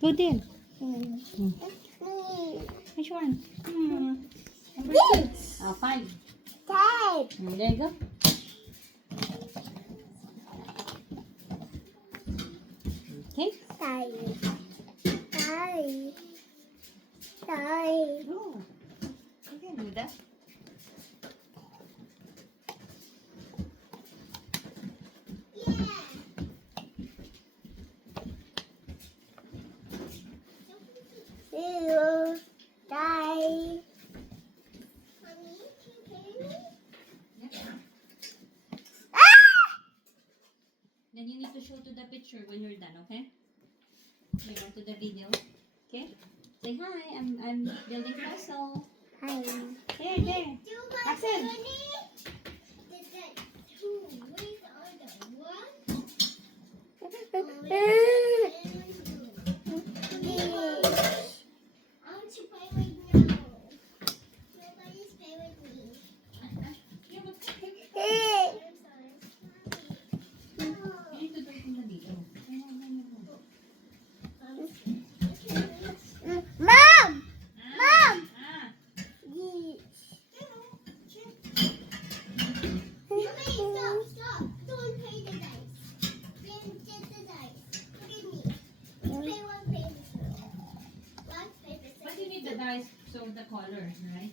Go there. Which one? Number 2. Oh, 5. There you go. Okay. Oh, you can do that. Then you need to show to the picture when you're done, okay? You go to the video, okay? Say hi, I'm building castle. There. Axel. You need to do it in the video. Mom! Ah. Stop. Don't play the dice. Then get the dice. Look at me. Let's play one paper. Rock, paper, scissors. But you need the dice so the colors, right?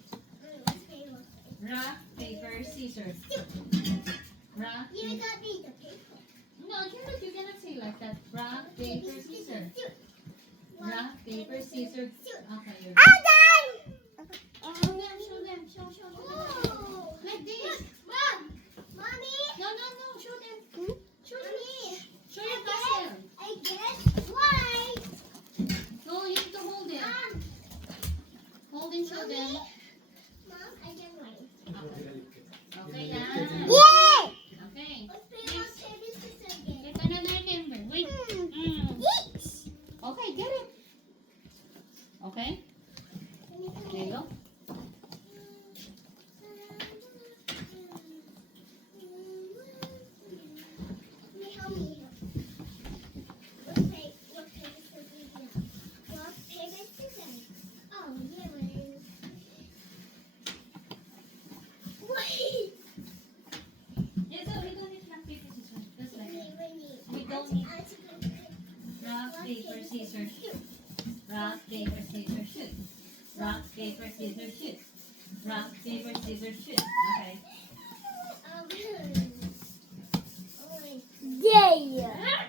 Let's play one paper. Rock, paper, scissors. Rock, You paper. got me the paper. No, you cannot say like that. Rock, paper, scissors. Rock, paper, scissors. Okay, you're Show them. Oh, Like this. Mom! Mommy! No. Show them. Mommy! Show your castle. I guess white. No, you need to hold it. Mom! Hold and show them. Mom, I get white. Okay, yan. Yay! Okay. Let's play rock, paper, scissors again. Get another number. Wait. Yes! Okay, get it. Okay. There you go. Help me. Let's play rock, paper, scissors again. Rock, paper, scissors. Oh, yeah, wait. Wait! Yes, so we don't need rock, paper, scissors. Just like that. We don't Don't need rock, paper, scissors. Rock, paper, scissors, shoot. Rock, paper, scissors, shoot. Rock, paper, scissors, shoot. Okay. Yeah.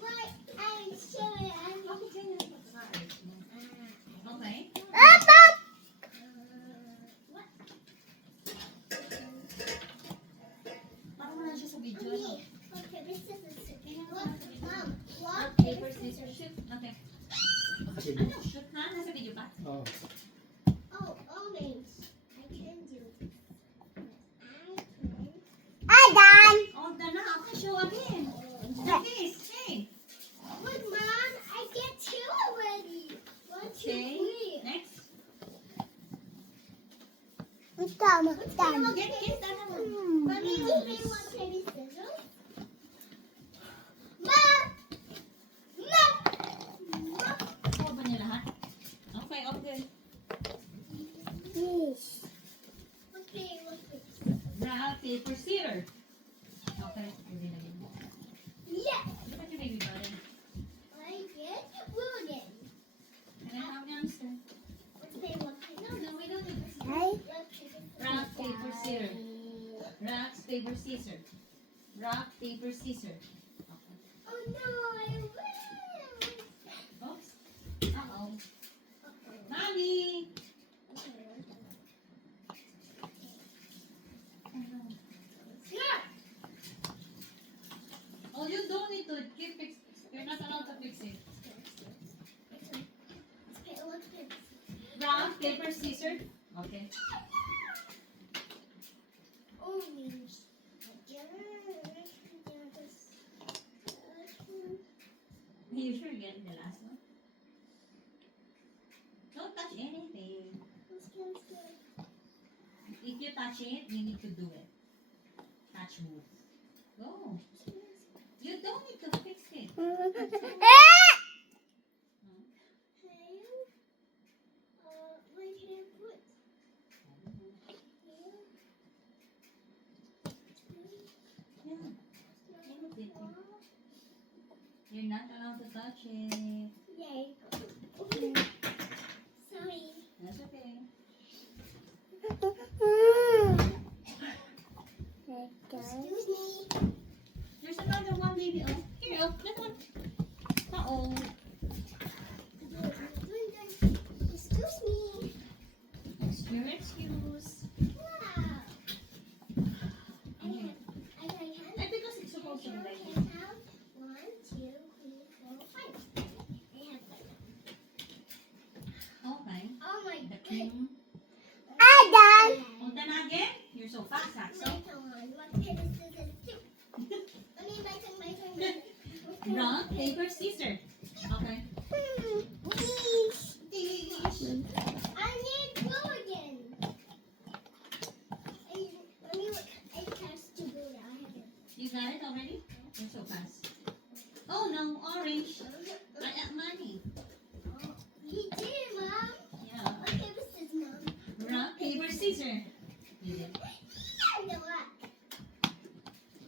What? I'm sorry. Okay. What? Parang wala siya sa video. Ano? Rock, paper, scissors. What? Mom, Rock, rock, paper, scissors, shoot. Okay. Ano? Shoot na? Nasa video pa? Oh. Oh, orange. I can do this. Oh, done na. Okay, show again. Like this. Hey. Look, Mom, I get two already. One, two, Okay. three. Next. Get that one. Mommy, you play one, paper, scissors? Mom! Mom! Kuha ba niya lahat? Okay, okay. Let's play one, paper, Rock, paper, scissors. Okay. Hindi na yun. Yes! Look at your baby button. I get wooden. Can I have the answer? Let's play one, paper. No, we don't need this. Rock, paper, scissors. Rock, paper, scissors. Rock, paper, scissors. Okay. Oh no, I win! Oops. Uh-oh. Mommy! Yeah! Oh, you don't need to keep fix. You're not allowed to fix it. Let's play. Rock, paper, scissors. Okay. Orange. You sure getting the last one? Don't touch anything. If you touch it, you need to do it. Touch move. Go. Where can I put? You're not allowed to touch it. Yay. Sorry. That's okay. Excuse me. There's another one, baby. Oh, here, oh, that one. Uh-oh. Excuse me. Your excuse. Wow. Okay. I can And because it's supposed to be like this. have 1, 2, 3, 4, 5. I have 5. Okay. Oh my The goodness. king. Done. Oh, then again? You're so fast, Axel. What paper, scissors, stick. My turn. Rock, paper, scissors. Okay. I need glue again. I touched the glue now. I have it. You got it already? You're so fast. Oh no, orange. I got money. Oh, you did it, Mom. Yeah. What paper, scissors, Mom? Rock, paper, scissors. You did. No, what?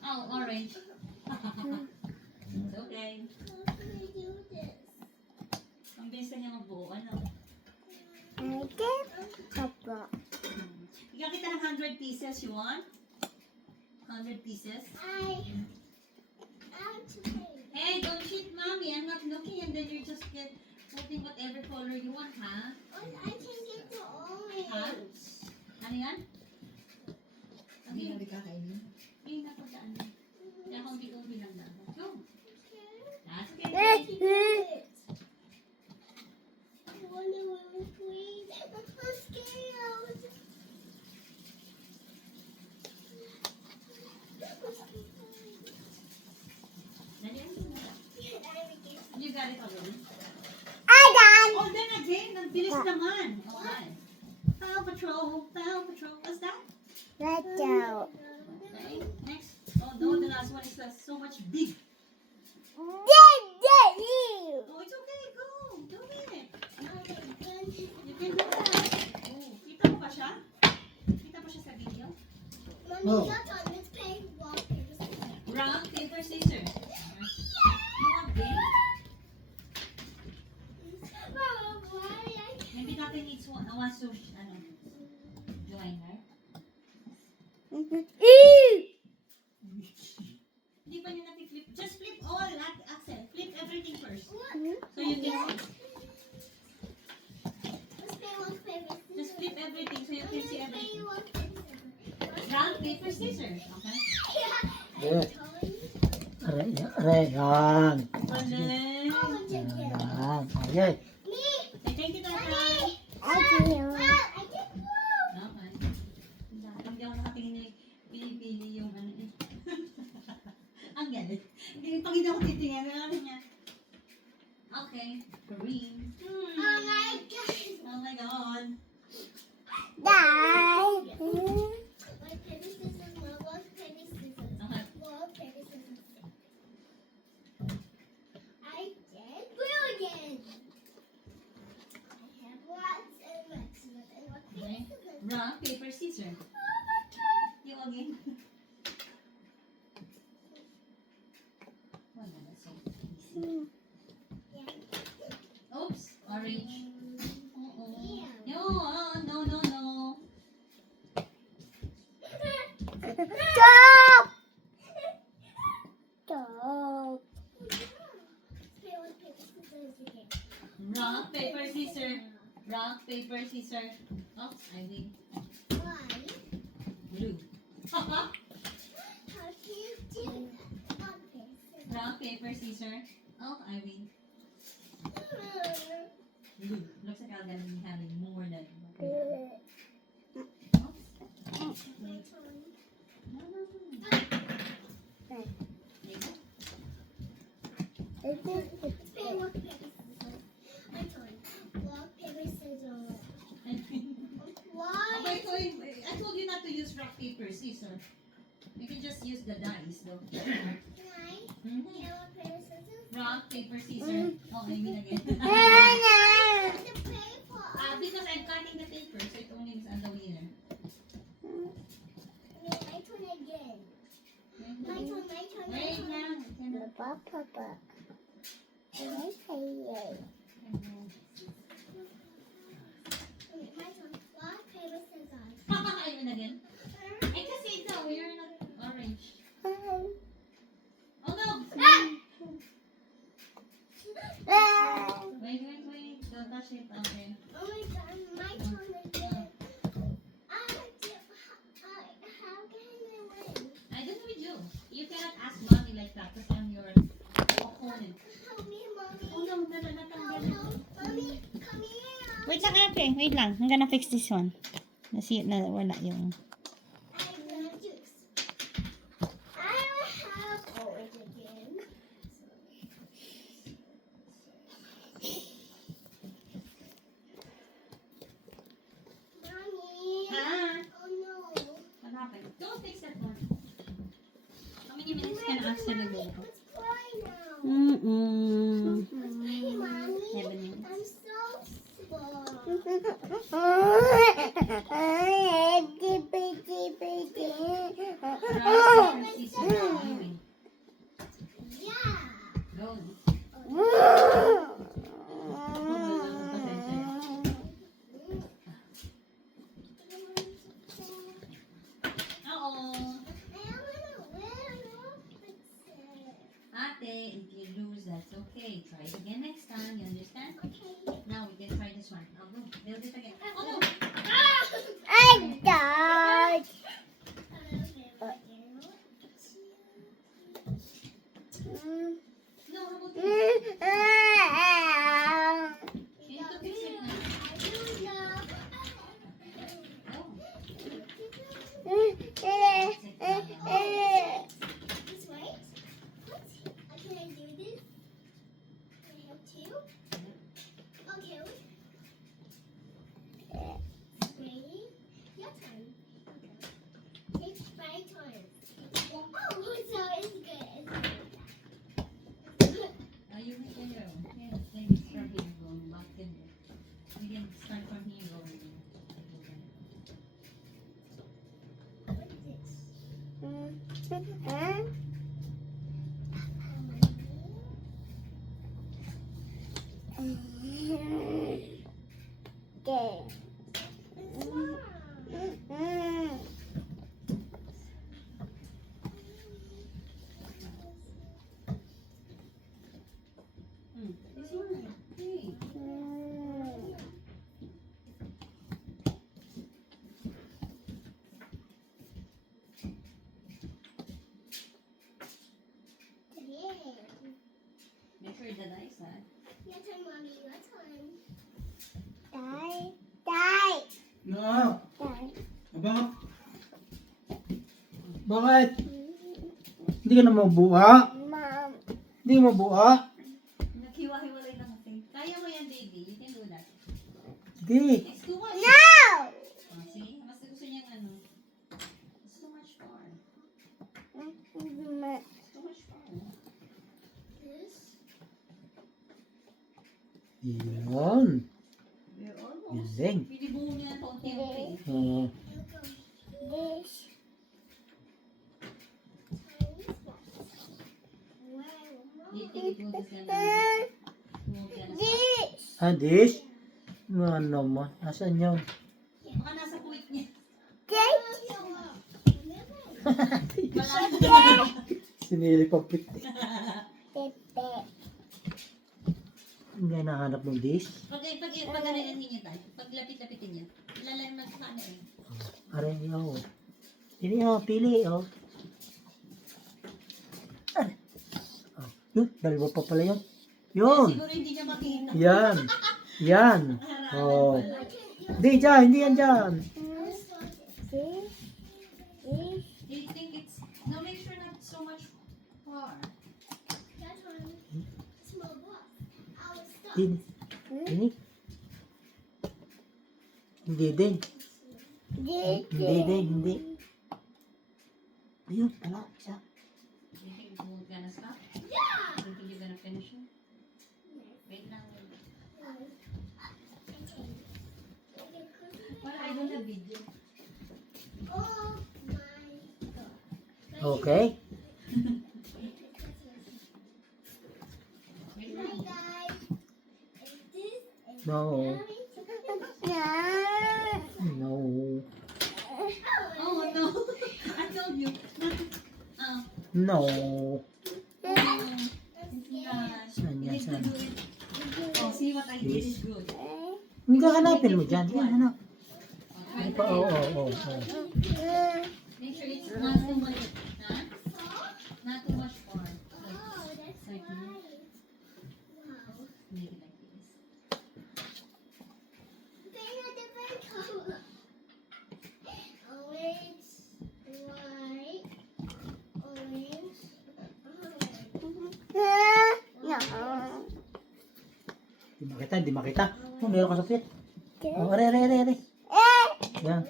Oh, orange. It's okay. How can I do this? Ang bilis ka niya magbuo, ano? Bigyan kita ng 100 pieces, you want? 100 pieces? I want to play. Hey, don't cheat, mommy. I'm not looking and then you're just putting whatever color you want, ha? Oh, I can get the orange. Ano yan? Hindi na kakainin. Hindi na po daan. Kaya kumpi-kumpi lang na. Go. Okay. That's okay. I can do it. I want to win, please. I'm so scared. You got it already? I Oh, then again, ang bilis naman. Oh, hi. Paw Patrol, what's that? Let's Okay, next. Oh, no, the last one is so much big. Oh, it's okay, go. Do it. You can do that. Oh, kita mo ba siya? Kita mo siya sa video? Mommy, let's play rock, paper, scissors. Rock, paper, scissors. You want game? Mom, why I Maybe natin needs one to, ano, join her. Hindi pa niya natin-flip. Just flip all, Axel. Flip everything first. So you can see. Let's play rock, paper, scissors. Just flip everything so you can see Let's play everything. rock, paper, scissors. Rock, paper, scissors. Okay? Yeah. Aray, yan. Galing. Oh, again. Yan. Okay. Me. Say thank you, Tatay. I did blue. Okay. Hindi ako nakatingin na pinipili yung ano eh. Ang galit. Pag hindi ako titingin, ano niya. Okay. Green. Oh my god. Oh my God. Rock, paper, scissors, no, rock, paper, scissors. Okay. Rock, paper, scissors, stick. I did blue again. I have lots and lots and rock, Okay. paper, scissors. Rock, paper, scissors. Oh my god. You again. Oh, no, that's so easy. Yeah. Oops. Orange. Uh-oh. Yeah. No, no, no, no. Rock, paper, scissors. Rock, paper, scissors. Oh, I win. Why? Blue. How can you do that? Okay. Rock, paper, scissors. Oh, I win. Blue. Looks like I'm gonna be having more than. Oh, My turn. no, no, no. There you go. Let's play rock, paper, scissors. My turn. Rock, paper, scissors. Why? Okay, so I told you not to use rock, paper, scissors. You can just use the dice, though. Can I? Mhm. Rock, paper, scissors. Rock, paper, scissors. Oh, I mean again. The paper. Because I'm cutting the paper, so it only is on the winner. My turn again. My turn. Wait lang. Papa. My turn. Rock, paper, scissors. I mean again. Eh, kasi ikaw, you're not orange. Oh no! Wait. Don't touch it. Okay. Oh my god, my turn again. How can I win? I don't know with you. You cannot ask mommy like that because I'm your opponent. Help me, mommy. Oh no, Help, mommy, come here. Wait lang, ate. Wait lang. I'm gonna fix this one. Wala yung... I'm gonna juice. I have orange again. Mommy. Ah! Oh no. What happened? Don't fix that one. How many minutes can I ask you to go? Let's play now. Mm-mm. Let's play, mommy. 7 minutes. I'm so slow. Yeah. Go. Oo. Ate, if you lose, that's okay. Try it again next time. You understand? Now we can try this one. I'll go. Build it again. Oh no! No, how about this? You need to fix it now. Oh. This way? Can I do this? I have two? Okay. Ready? Your turn. Okay. It's my turn. Oh, so it's good. You can go. Yeah, maybe start here going back in there. We can start from here going. What's this? This one. Hey. Make sure the dice, huh? Your turn, mommy. Your turn. No. Bakit? Bakit? Hindi ka na mabuha? Hindi ka mabuha? Naghiwa-hiwalay na kasi. Kaya mo yan, baby. You can do that. Hindi. It's too much. No! Oh, see? Mas gusto niyang ano. It's too much far. It's too much far. This. Yun. We're almost. Galing. Binibuo niya ng konti-unti. This. Times what? Do you think it will just gonna... Ah, dish? Ano mo? Asan yun? Baka nasa puwit niya. Sinili pa pit. Hindi nahanap ng dish. Pag ano niya tayo, pag lapit-lapitin niya, lalang magkakano eh. Aray niyo. Ini pili oh. Aray. Oh, yun, dalawa pa pala yun. Yun. Siguro hindi niya makita. Yan. Yan. Oh. Hindi dyan, hindi yan dyan. Do you think it's... No, make sure not so much far. Hindi. Ini. Hindi din. Hindi din, hindi. Ayun, pala. Isa. Do you think we're gonna stop? Yeah! Do you think you're gonna finish it? Okay. Hi guys. And this is No. Mommy. No. Oh no. I told you. Oh. No. Gosh. Saan You yan? need to Saan? do it. Oh, see what I did is good. Hindi hanapin mo dyan. Yan, hanap. Try Ay it pa, oo, again. oo, oo. Make sure it's not too much. Huh? Not too much corn. Oh, that's Like why. this. Wow. Make it like this. They are different color. Orange, white, orange. Di makita, di makita. Oh, meron ka sa pit. Oh, are. Yan.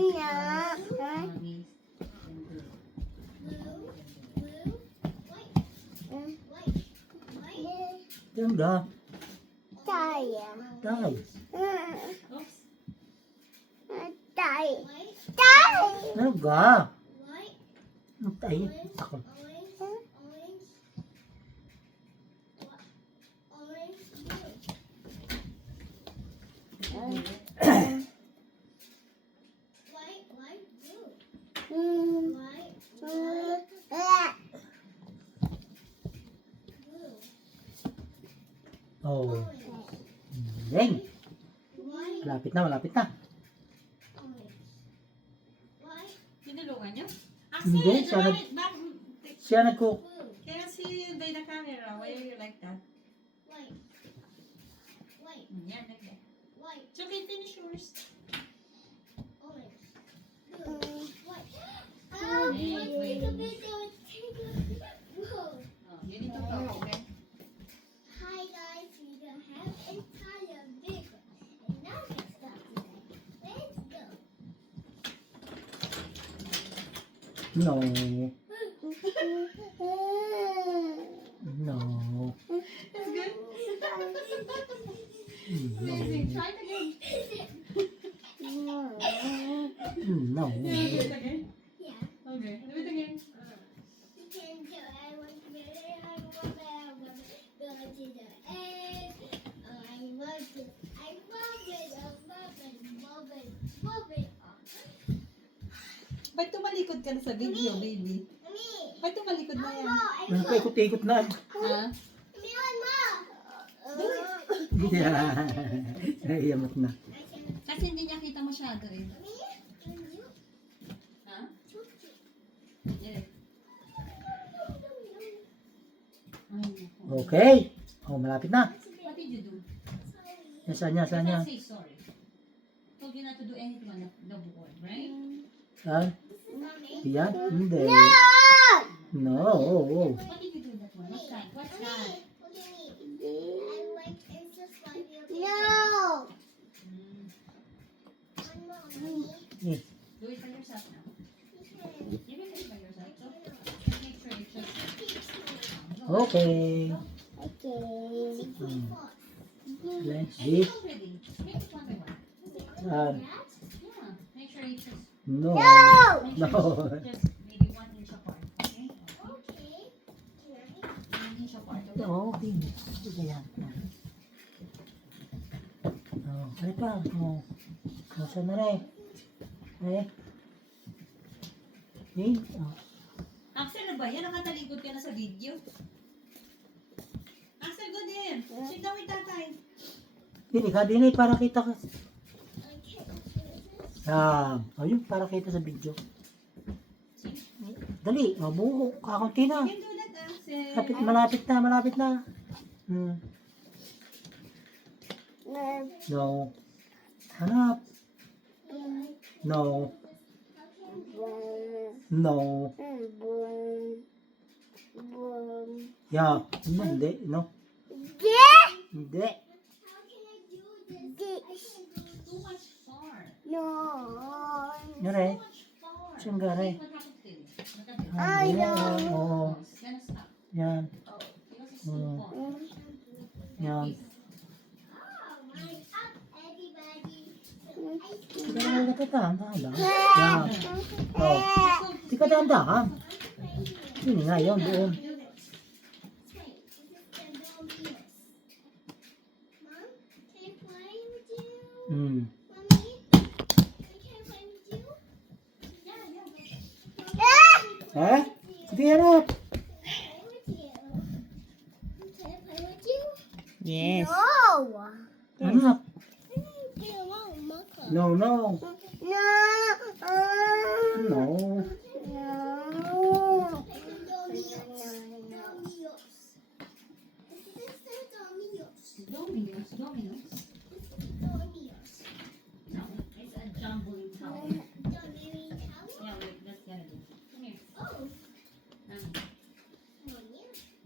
White, Mommy. blue, white, white, white. Yan da. Dai. Oops. White, Ano ga? white, Ang tayo. Ako. orange, orange, orange, blue. White, white, blue. White, white, blue. Oh. Orange, Yan. white, Malapit na, malapit na. orange. White, Tinulungan niyo? Hindi, Axel, siya nag- right back. Siya nagko. blue. Can I see you by the camera? Why are you like that? White. White, Yeah, like that. white, So, can finish yours. orange, blue, white. Oh, Wait, let's wait. take a video. Whoa. Oh, you need to talk, okay? Hi guys, we're gonna have entire video. And now let's start today. Let's go. No. No. That's good. No. Try it again. No. Do it again. Yeah, Okay, do it again. you can do it. I want to be there. I want to go to the end. I want to. I love it. I love it. Love it. Ba't tumalikod ka na sa video, baby? Me. Ba't tumalikod na yan? Ang paikot-ikot na. Ha? Me on ma. Naiyamat na. I can. Kasi hindi niya kita masyado eh. Me and you. Ha? Chuchi. Yeah. Ay, naku. Okay. Oh, malapit na. What did you do? Yan, saan yan, saan You yan? can't say sorry. Told you not to do anything on the board, right? Saan? This is mommy. Yan? Hindi. No. What did you do that one? What's that? What's that? Look at me. I like Insta slide. Mm. One more, mommy. Eh, Do it by yourself now. You can. You can do it by yourself. So, just make sure it's just... Oh. Okay. Hmm. Let's And see. it's already. Make it one by one. Saan? Yeah. Make sure it's just... No. Make No. sure it's just maybe 1 inch apart. Okay? Okay. 1 inch apart. Okay? Okay. Sige yan. Oh, ay pa. Oh. Saan na rin? Eh. Eh. Oh. Axel, ano ba yan? Nakatalikod ka na sa video. Axel, go din. Sit down with tatay. Dini, para kita ka. Okay. Ayun, para kita sa video. See? Dali, buo. Kakunti na. You can do that, Axel. Malapit na. No. Hanap. No. No. Yeah. Hindi. No. Hindi. How can I do this? Too much far. Yare. Too much far. Saan gare? What happened to you? Look at this. Yan. Oo. It's gonna stop. Yan. Oh, because it's too far. Yan. Oh, my up, everybody. So I Tika dahan-dahan. Yan. Oh. Tika dahan-dahan. Yun nga yun, doon. Mom, can I play with you? Hmm. Mommy, can I play with you? Ha? Sige, harap. Play with you. Can I play with you? Yes. No. Hanap. No, no. No. No. Domino's. Domino's. No, it's a jumbling tower. Yeah, wait, that's gonna be. Come here.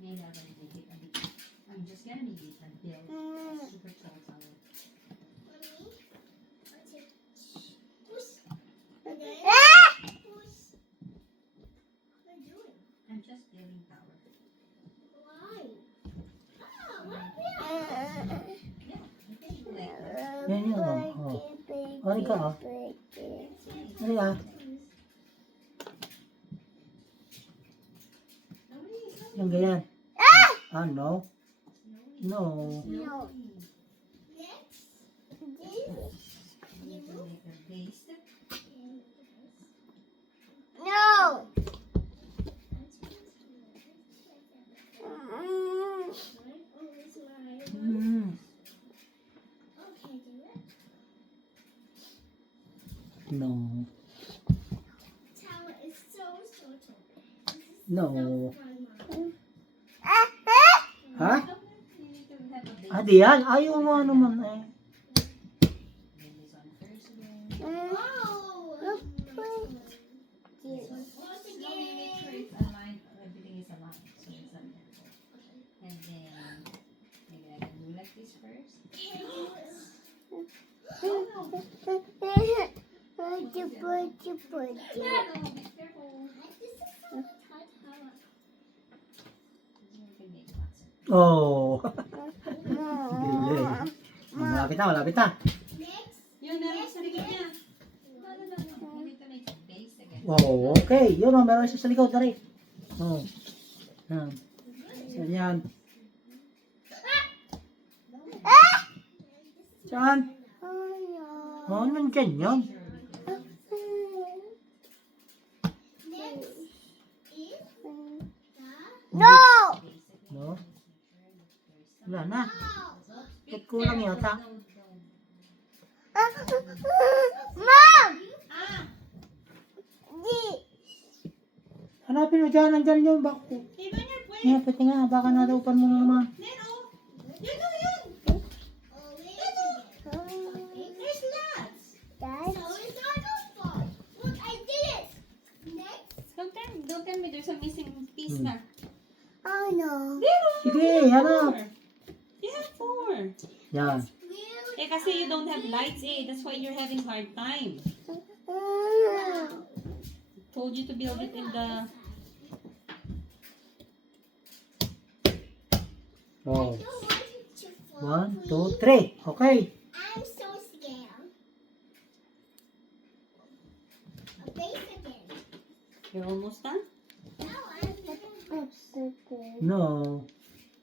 Maybe I'm gonna make it a bit. I'm just gonna make it a build. Super tall tower. I'm just building tower. Yeah, I think like that. Yan yun, oh. Ano ka, oh? Ano yan? Yung ganyan. Ah, no. No. No. You need to make a base. No. Hmm. No. Tower is so tall. No. Ha? You need to have a base. Ah, di yan. Ayaw mo naman eh. Then this one first again. Oh. Once again, make sure it's aligned. Everything is aligned. So it's aligned. And then maybe I can do like this first. No, be careful. You can make lots of. Oh. Malapit na, malapit na. Yun na rin sa likod niya. No. You need to make a base again. Oh, okay. Yun o, meron siya sa likod na rin. Oh. Yan. Saan yan? Saan? Oh, nandyan yan. No. No? Wala na. Ba't kulang yata? Mom. Ah! Hanapin mo dyan, nandyan yun. Bako. Even your way. Yan, pati nga. Baka nadaupan mo na naman. Then, oh. Yun, oh, yun. There's lots. Look, I did it. Next. Don't tell me there's a missing piece na. Oh no. There, oh. Sige, hanap. You have 4. Yan. Eh, kasi you don't have lights, eh. That's why you're having hard time. Told you to build it in the... Oh. I don't want it to fall. 1, 2, 3. Okay. I'm so scared. A base again. You're almost done? No, I'm No.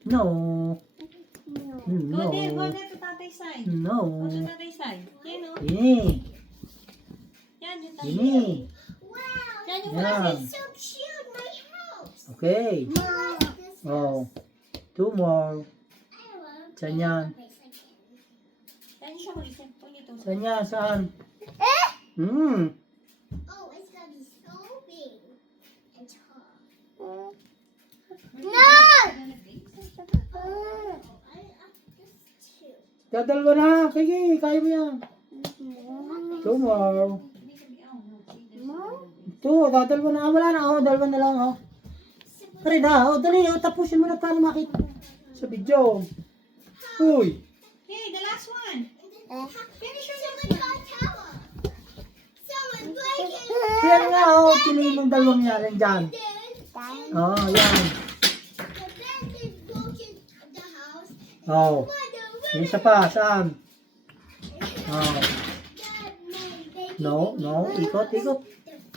No. Go there No. to tatay's side. No. Go to tatay's side. Yan, oh. Ini. Yan, yung tatay. Ini. Wow. Yan yung Yan. This is so cute, my house. Okay. Mom. This Oh. 2 more. I want Saan yan? a base again. Yan siya mag-isip. Huwag niyo to. Saan yan? Saan? Hmm. Oh, it's gonna be so big and tall. No! This too. Dadalwa na. Sige, kaya mo yan. 2 more. 2, dadalwa na. Ah, wala na. Oh, dalawa na lang. Oh. Pare na. Oh, dali. Oh, tapusin mo na para makita sa video. Uy. Okay, the last one. Finish your next Someone one. got tower. Someone break it. Yan nga. Oh, piliin mong dalawang yan. Nandyan. Then Oh, yan. the bed is broken the house. Oh. Mother, Yung isa pa. Saan? Oh. Dad, my No, no. Ikot, ikot.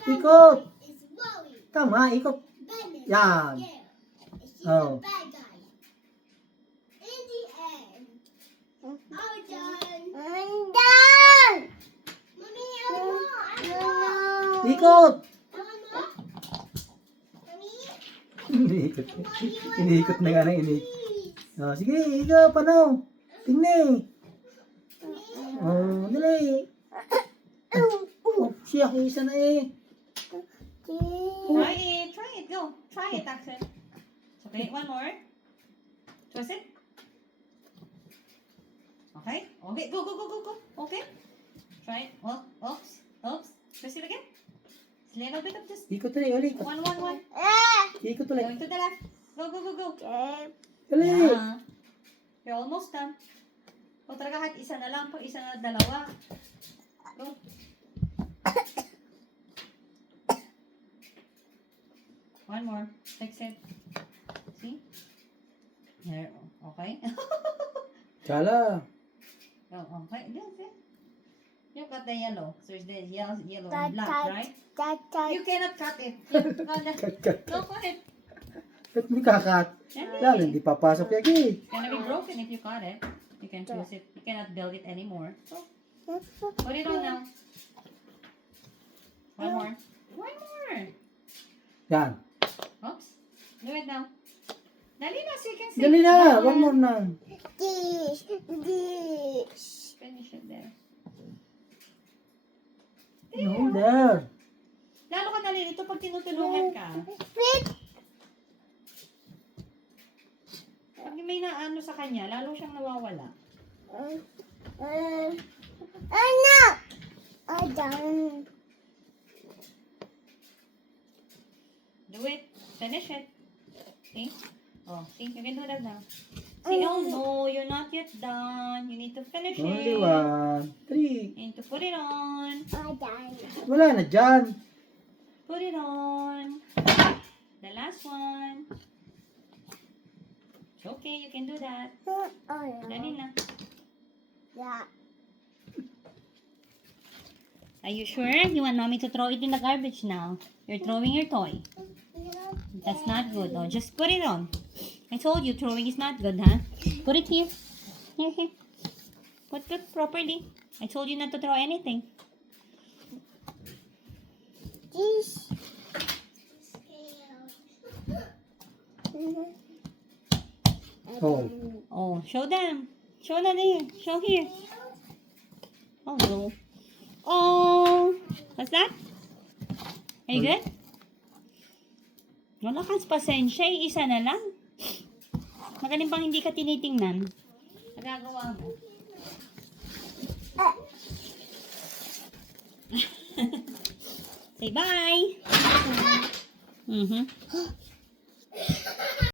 The Ikot. is Wally. Tama, ikot. Bennett. Yan. Yeah. She's Oh. a bad guy. In the end. All done. I'm done. Mommy, I want more. Ikot. I want more. Mommy, Iniikot. Iniikot na nga ng iniikot. please. Oh, sige, ikaw, paano? Tingnan. Mommy. Oh, dali. Oh, siya, isa na eh. Try it. Try it. Go. Try it, Axel. Okay, one more. Twist it. Okay. Okay. Go, go, go, go, go. Okay. Try it. Oh, oops. Oops. Twist it again. It's a little bit of just Ikot ulit, ulit. one. Ikot ulit. Going to the left. Go, go, go, go. Dali. Yeah. You're almost done. O talaga kahit isa na lang po, isa na dalawa. Go. One more. Fix it. See? There. Okay. Chala. Oh, okay. This. You cut the yellow. So there's the yellow and black, right? You cannot cut it. Go for it. Ba't mo kakat? Lalo, hindi papasok yan eh. It's gonna be broken if you cut it. You can choose it. You cannot build it anymore. So, put it on now. One more. One more. Yan. Oops. Do it now. Dali na so you can sit Dali na. down. One more na. Finish it there. No, there. Lalo ka nalilito pag tinutulungan ka. Pag may naano sa kanya, lalo siyang nawawala. Do it. Finish it. See? Oh, see? You can do that now. See? Oh no, you're not yet done. You need to finish Only it. 1, 3. You need to put it on. Wala na dyan. Put it on. The last one. It's okay, you can do that. Dali na. Are you sure? You want mommy to throw it in the garbage now? You're throwing your toy. That's not good. Oh, just put it on. I told you throwing is not good, huh? Put it here. Here, here. Put it properly. I told you not to throw anything. Oh. Oh, show them. Show them here. Show here. Oh, no. Oh, what's that? Are you good? Malakas pasensya. Isa na lang. Magaling pang hindi ka tinitingnan. Nagagawa mo. Say bye.